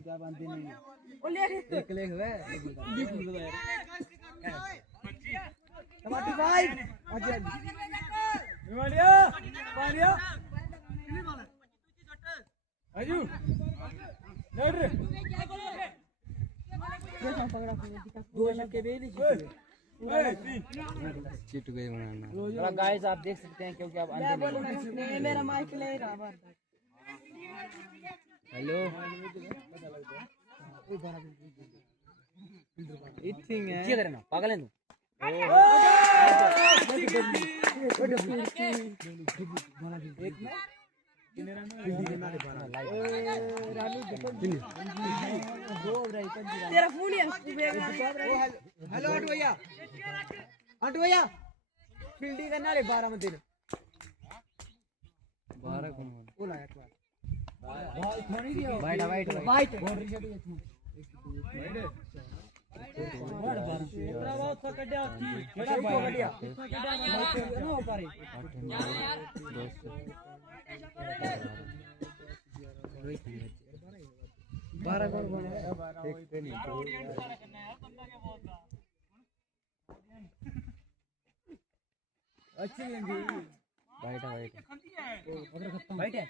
क्या बांधे नहीं एक लेख है टमाटर भाई अच्छा निवालिया पानिया आजू नड़ दो छक्के दे दी चिट गए बनाना गाइस आप देख सकते हैं क्योंकि आप अंदर नहीं मेरा माइक ले रहा है हेलो इथिंग है क्या करना पागल है तू एक में तेरा फोन है हेलो अंट भैया फील्डिंग करना रे 12 में दिन 12 कौन बोला एक बार थोड़ी दिया वाइट वाइट तेरा बहुत कड्या थी बड़ा कड्या नो पारे 12 कौन बने देखते नहीं अच्छी लेंगे वाइट वाइट है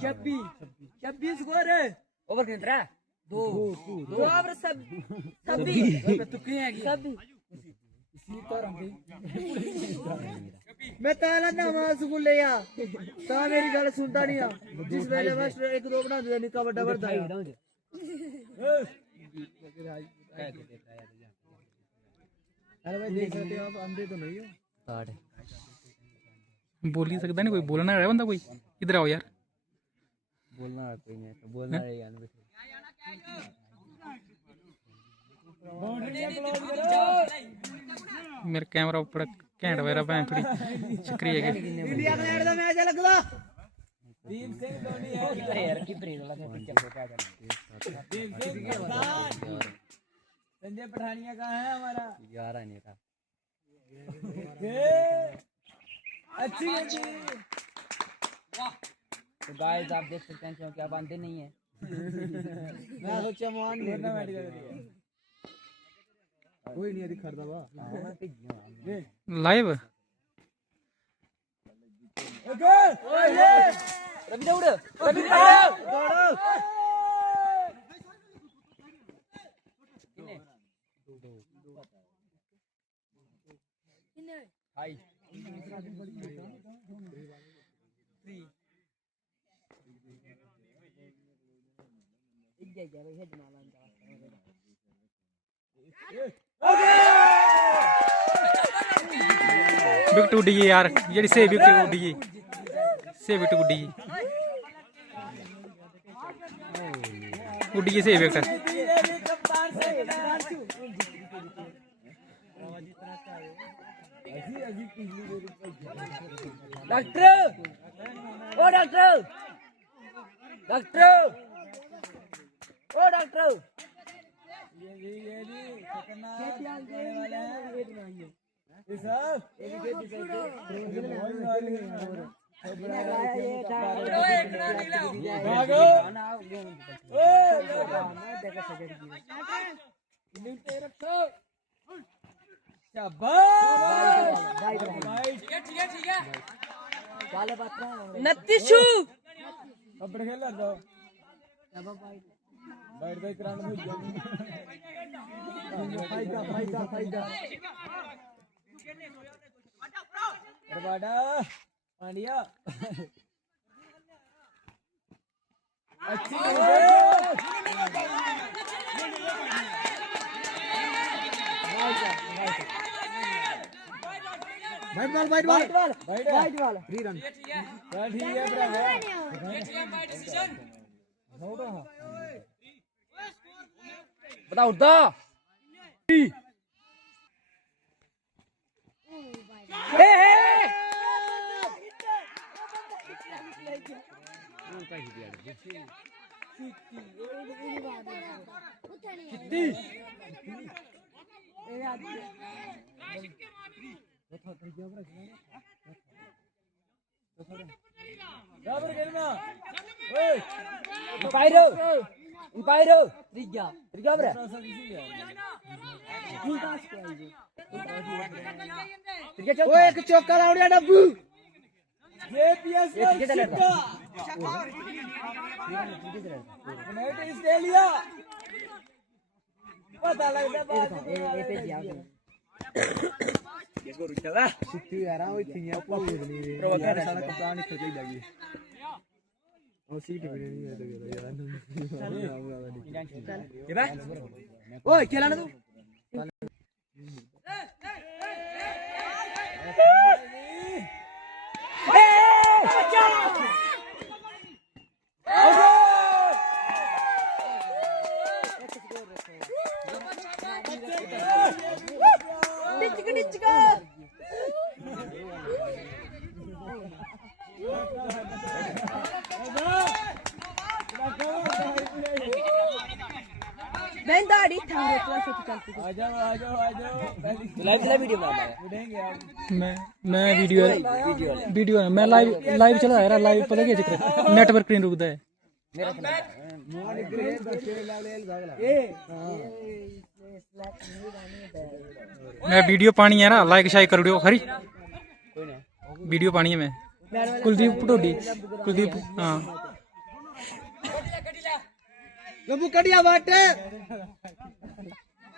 26 स्कोर है ओवर कितना दो ओवर सब इसी तरह मैं ताला नमाज स्कूल ले आ ता मेरी गल सुनता नहीं आ जिस वेले मास्टर एक दो बना दे निका बड़ा बड़ा अरे भाई देख सकते हो आप अंधे तो नहीं हो बोल ही सकता नहीं कोई बोलना है बंदा कोई इधर आओ यार बोलना है कोई नहीं तो बोलना है यार मेरा कैमरा ऊपर घैंट मेरा भैन थोड़ी शुक्रिया के इंडिया इंग्लैंड दा मैच लगदा टीम सिंह धोनी है यार किधर वाला पिक्चर पे क्या करना टीम सिंह संजय पठानिया कहां है हमारा यार नहीं था अच्छी अच्छी तो गाइस आप देख सकते हैं क्योंकि आप अंधे नहीं है मैं सोचा मान लेना बैठ गया कोई नहीं दिख खड़दा वा लाइव रवि दौड़ दौड़ो हाय विकेट उड़ी गई यार जेडी से विकेट उड़ी गई से विकेट उड़ी गई से विकेट डॉक्टर ओ डॉक्टर डॉक्टर ओ डॉक्टर ये जी खतरनाक होने वाला है ये सब ये भागो ठीक है नत्तीशु कपड़े खेल दो बैठ गई कराने में फायदा बड़ा पांड्या अच्छी वाइट बॉल फ्री रन ठीक है बताओ दा कितनी Berapa kena? Woi. Impairo. Tiga berapa? Woi, kecokal udah ada bu. JPS Sika. United Australia. पता लगता बात ये पे दिया इसको रुक जा सिटी यार वो थिया पूरी नहीं प्रोवोकेटर साला कप्तान ही खो जाएगी और सीट भी नहीं है तो यार ये बा ओए खेला ना तू बेंदाड़ी थारे तो ऐसे चलती आ जाओ लाइव चला वीडियो बना रहा है मैं वीडियो मैं लाइव चला रहा लाइव पता क्या चक्कर नेटवर्क नहीं रुकता है मैं वीडियो पानी है ना लाइक शाइक कर दियो खरी वीडियो पानी है मैं कुलदीप पटोडी कुलदीप हाँ लबू कड़िया बाटे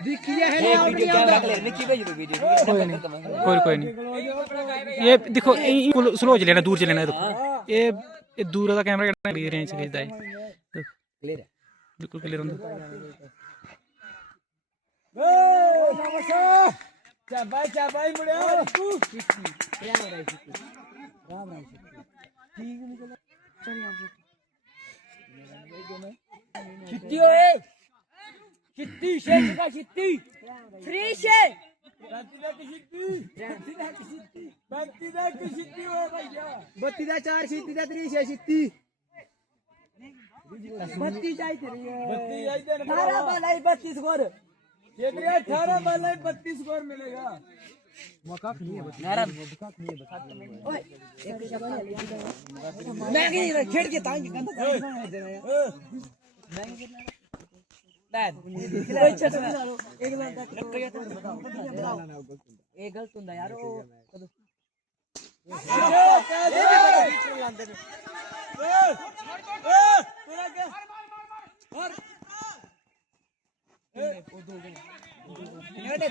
दिखिए है ना वीडियो कैमरा क्लियर निकी भेज दो वीडियो कोई नहीं ये देखो स्लो चलेना दूर चलेना देखो ये दूर का कैमरा कितना रेंज खींचता है क्लियर है बिल्कुल क्लियर होता चाबाई मुड़े चिट्टी ओए चिट्टी शेख का चिट्टी फ्री शे बत्ती चार चिट्टी त्री छे चिट्टी बत्ती चाहिए 18 बालाई 32 स्कोर ये 18 बालाई 32 स्कोर मिलेगा मौका नहीं है ओए मैं नहीं खेड़ के तांग गंदा एक गलत हुंदा यार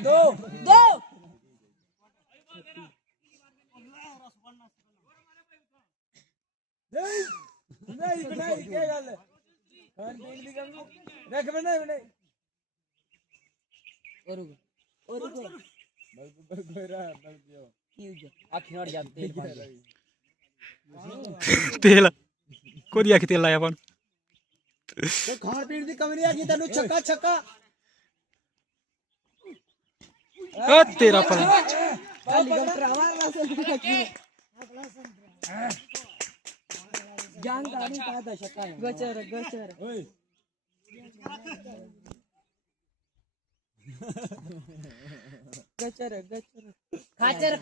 दो नहीं बनाई क्या गल है खान पीन दी कमी रख बनाई और गोरा आखिर जाते तेल कोई आखी तेल लाया अपन खान पीन दी कमी नहीं आ तेन छक्का तेरा पल जानकारी का था छक्का गचर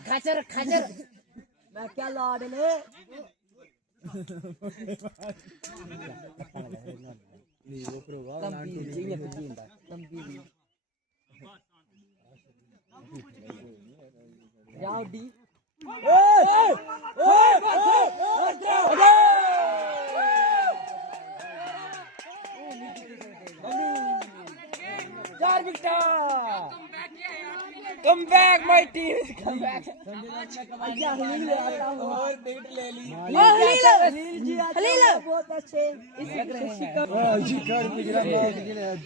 खाचर मैं क्या लाड ले जाओ डी चार wicket come back my team come back बहुत अच्छे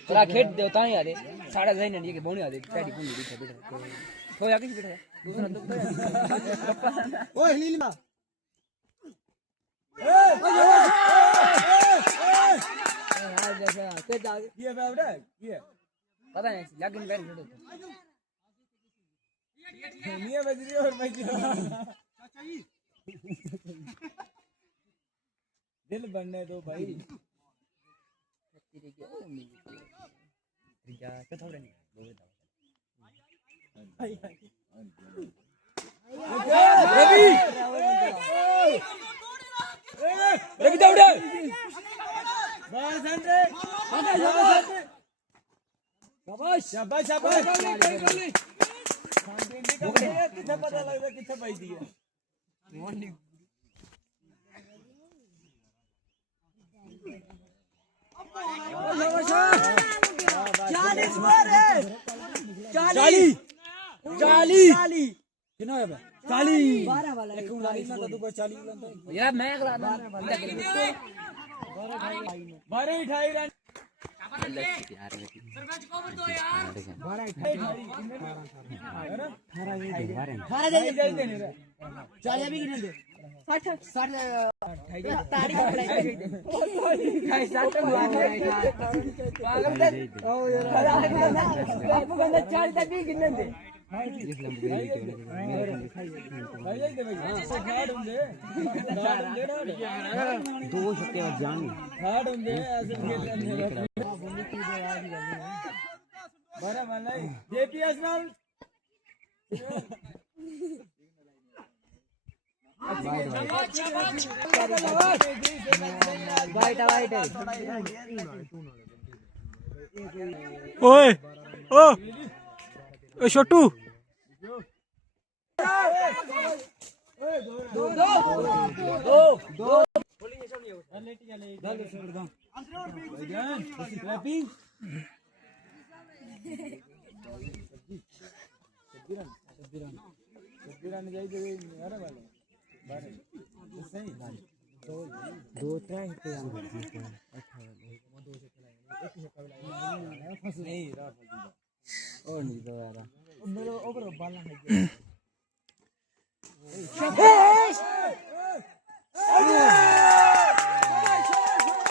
थोड़ा खेत देवता ही आदे साढ़े गए नहीं के बोने आदे पैडी पुंडी बैठे होया किस बैठे दूसरा तो ओ हलील मा जैसा के जागे ये बाबड़ा ये पता नहीं लेकिन वेरी गुड नहीं है बजरी और बजरी दिल बनने दो भाई तेरे क्या क्या थोड़े नहीं रवि दौड़े शाबाश शाबाश शाबाश कितना पता लगता कितना पाई दी है यार मैं अगला 12-28 रन दो छक्के और जान जेपीएस नाल ओए ओ ओ छोटू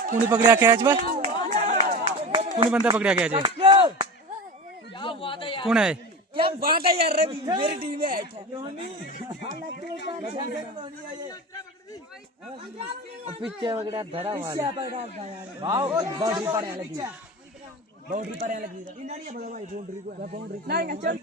कौन पकड़िया कैच वा कौन बंदा पकड़िया कैच है कौन है क्या बात है यार रवि मेरी टीम है पीछे वगैरह धरा हुआ है वाओ बाउंड्री पर आने लगी बाउंड्री पर आने लगी नहीं बोला भाई बाउंड्री को बाउंड्री नहीं चल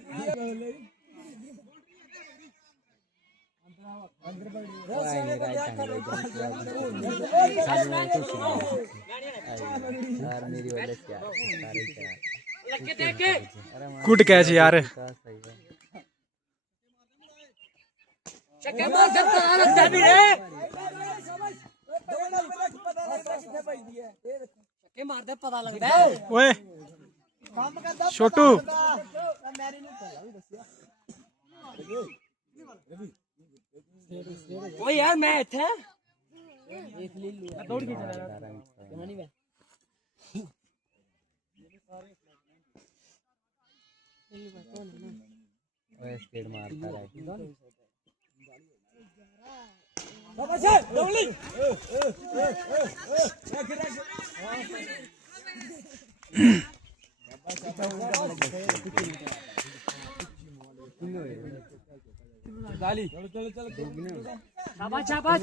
गुड कैच यार पता लगता है ओए छोटू ओ यार मैं था एक ले लिया दौड़ के चला नहीं मैं ओए स्पीड मारता रहा बाबा सर डबली गाली चलो चलो चलो शाबाश शाबाश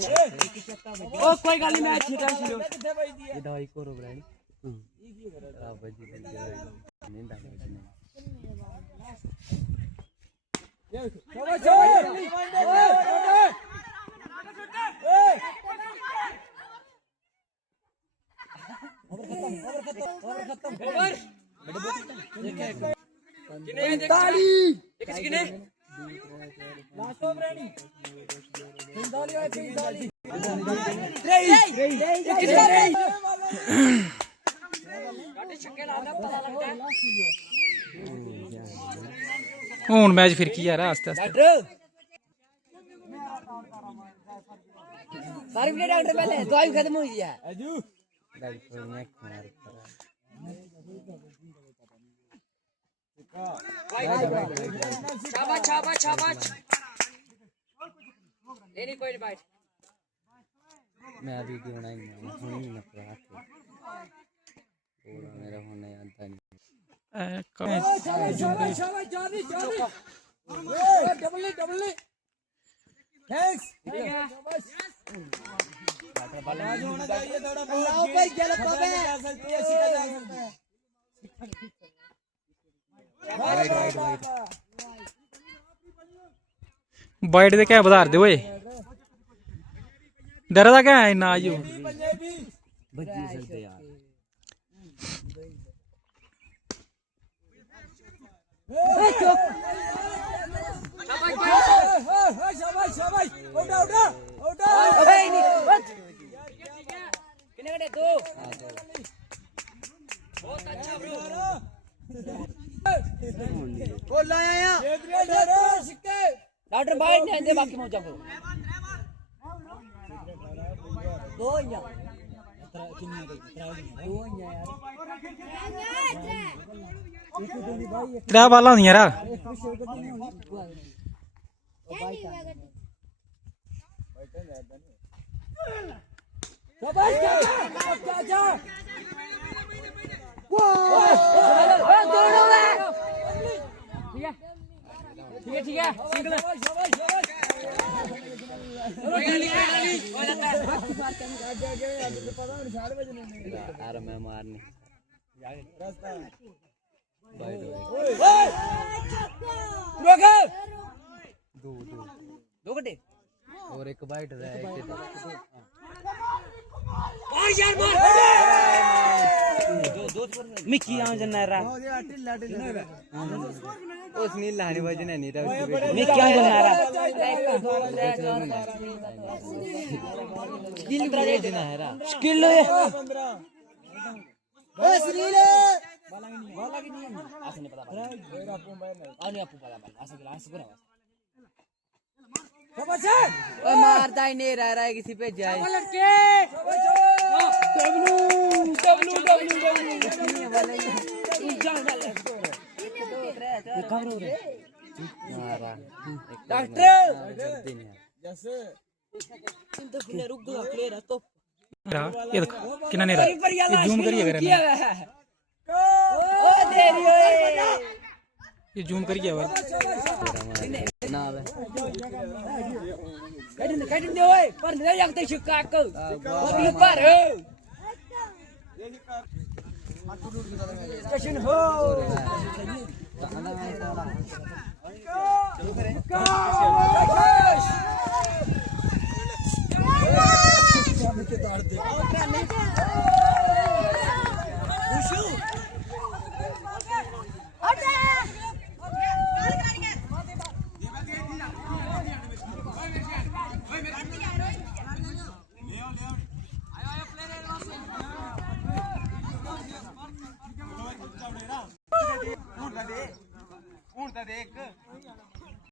ओ कोई गाली मैं अच्छी तरह से ये दवाई को रोक रहा है आप बजी नहीं दाग शाबाश हूं मैच फिर की यार आस्ते आस्ते सारी विकेट डॉक्टर पहले दवाई खत्म हो गई है अजू डॉक्टर ने मार शाबाश शाबाश शाबाश नहीं कोई बात मैं अभी वीडियो बनाएंगे सुनी ना पूरा पूरा मेरा होने आता नहीं शाबाश शाबाश जानी जानी डबल डबल थैंक्स शाबाश बालाजी होना चाहिए थोड़ा बहुत ऊपर गलत हो गया जा सकती है सीधा जा सकता है ਬਾਈਟ ਦੇ ਕਿਆ ਵਧਾਰ ਦੇ ਓਏ ਡਰਦਾ ਕਿਆ ਹੈ ਇੰਨਾ ਆਜੂ बच्ची सकते यार शाबाश शाबाश उठा उठा उठा कितने घंटे दो बहुत अच्छा ब्रो बोल लाया यहां सिक्के डॉक्टर बाहर नहीं आते बाकी मौजा करो दो यार त्रै बालां होंदियां यार ठीक है यार मैं मारने दो घंटे और एक बाइट रहा मिकी आम जन्ना रहा उस नील लाने वजन नहीं रहा मिकी आम जन्ना रहा स्किल ब्राइट देना है रहा स्किल ए श्रील वाला की नहीं आसे नहीं पता आने आपको पता आसे के लास्ट पूरा शाबाश ओए मारता ही नहीं रहा है किसी पे जाए डब्लू डॉक्टर जैसे रुक गया प्लेयर है तो ये देखो कितना नेरा ये जूम करिए अगर ओ तेरी ओए ये जूम करिए अगर ना बे कट दे ओए पर नहीं लगते शिक्का को अभी पर स्टेशन हो ਹੁਣ ਤਾਂ ਦੇਖ